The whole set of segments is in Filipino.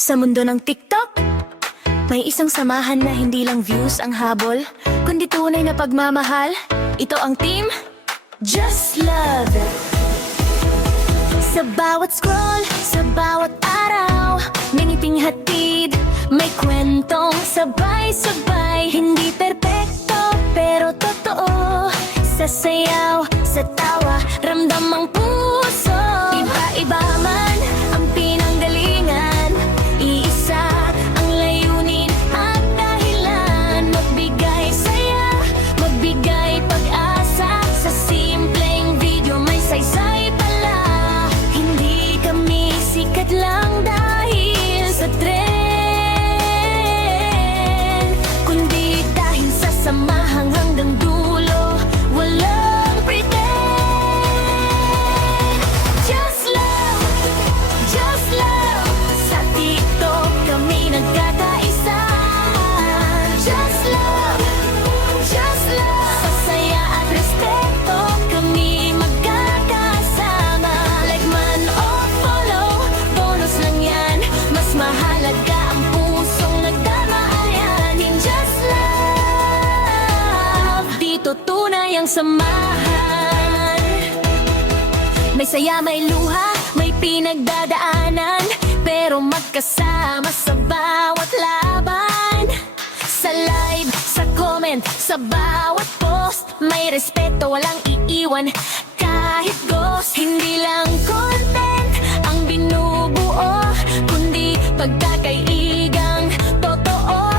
Sa mundo ng TikTok, may isang samahan na hindi lang views ang habol, kundi tunay na pagmamahal. Ito ang team Just Love It. Sa bawat scroll, sa bawat araw, may ngiting hatid, may kwentong sabay-sabay. Hindi perpekto, pero totoo. Sa sayaw, sa tawa, ramdam ang puso. Iba-iba man ang pinanggalingan, iisa ang layunin at dahilan. Magbigay saya, magbigay pag-asa. Sa simpleng video may saysay pala. Hindi kami sikat lang dahil sa trend, kundi dahil sa samahang hanggang dulo. Walang pretend. Just love, just love. Sa TikTok kami nagkakaisa. Just love, just love. Sa saya at respeto kami magkakasama. Like man o follow, bonus lang yan. Mas mahalaga ang pusong nagdamaayan. In Just Love, dito tunay ang samahan. May saya, may luha, may pinagdadaanan, pero magkasama sa bawat laban. Sa live, sa comment, sa bawat post, may respeto, walang iiwan kahit ghost. Hindi lang content ang binubuo, kundi pagkakaigang totoo.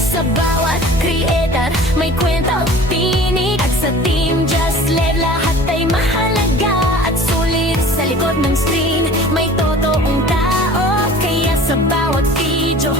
Sa bawat creator, may kwentang tinig. At sa team Just Live, lahat ay mahalaga at sulit. Sa likod ng screen, may totoong tao. Kaya sa bawat video,